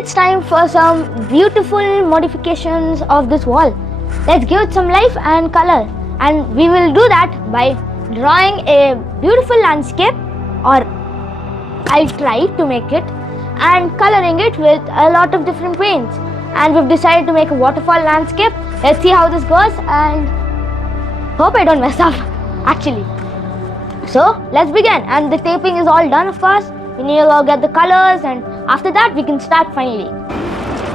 it's time for some beautiful modifications of this wall. Let's give it some life and color, and we will do that by drawing a beautiful landscape, or I'll try to make it, and coloring it with a lot of different paints. And we've decided to make a waterfall landscape. Let's see how this goes, and hope I don't mess up actually. So let's begin, and the taping is all done, of course. We need to go get the colors, and after that we can start finally.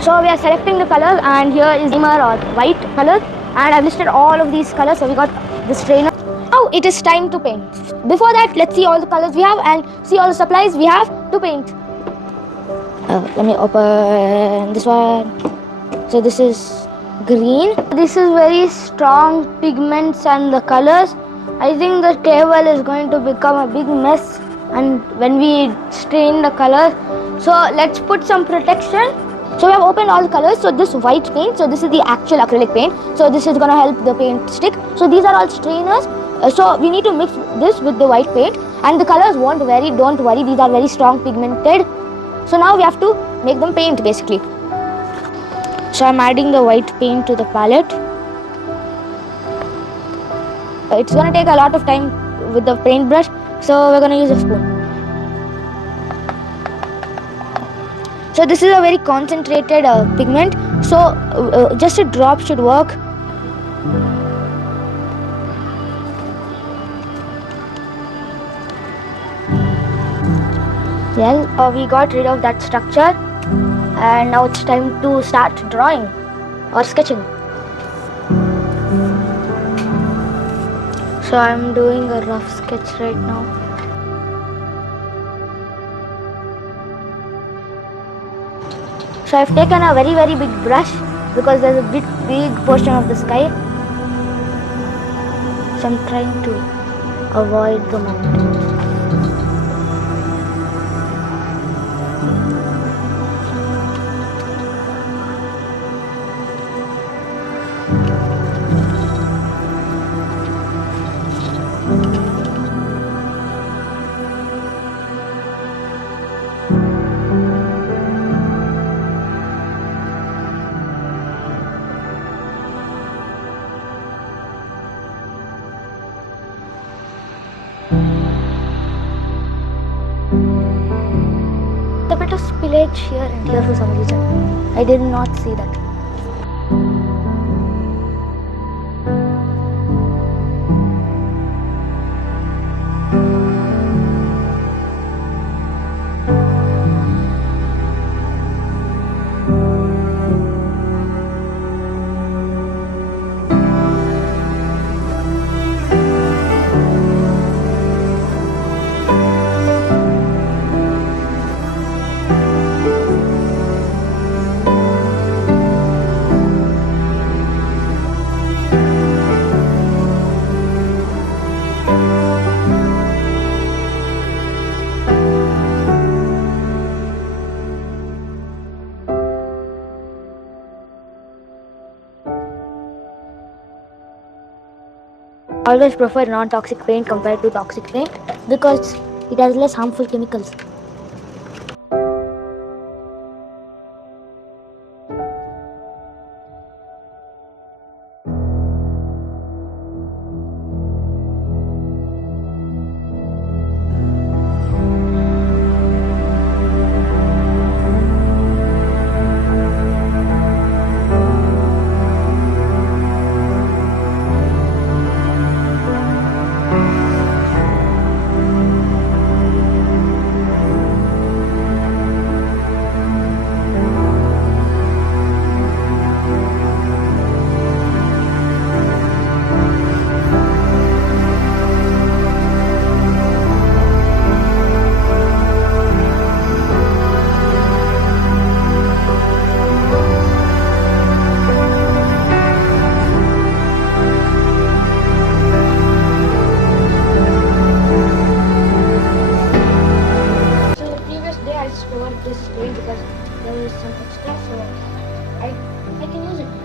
So we are selecting the colors, and here is shimmer or white color, and I've listed all of these colors. So we got the strainer. Now it is time to paint. Before that, let's see all the colors we have and see all the supplies we have to paint. Let me open this one. So this is green. This is very strong pigments and the colors. I think the table is going to become a big mess, and when we stain the colors. So let's put some protection. So we have opened all the colors. So this white paint, so this is the actual acrylic paint. So this is going to help the paint stick. So these are all strainers. So we need to mix this with the white paint, and the colors won't vary, don't worry, these are very strong pigmented. So now we have to make them paint basically. So I'm adding the white paint to the palette. It's going to take a lot of time with the paintbrush, so we're going to use a spoon. So this is a very concentrated pigment, so just a drop should work. Well, we got rid of that structure, and now it's time to start drawing or sketching. So I'm doing a rough sketch right now. So I've taken a very big brush because there's a big portion of the sky. So I'm trying to avoid the mountains. A bit of spillage here and here for some reason. I did not see that. I always prefer non-toxic paint compared to toxic paint because it has less harmful chemicals. This paint because there is some extra, so I can use it.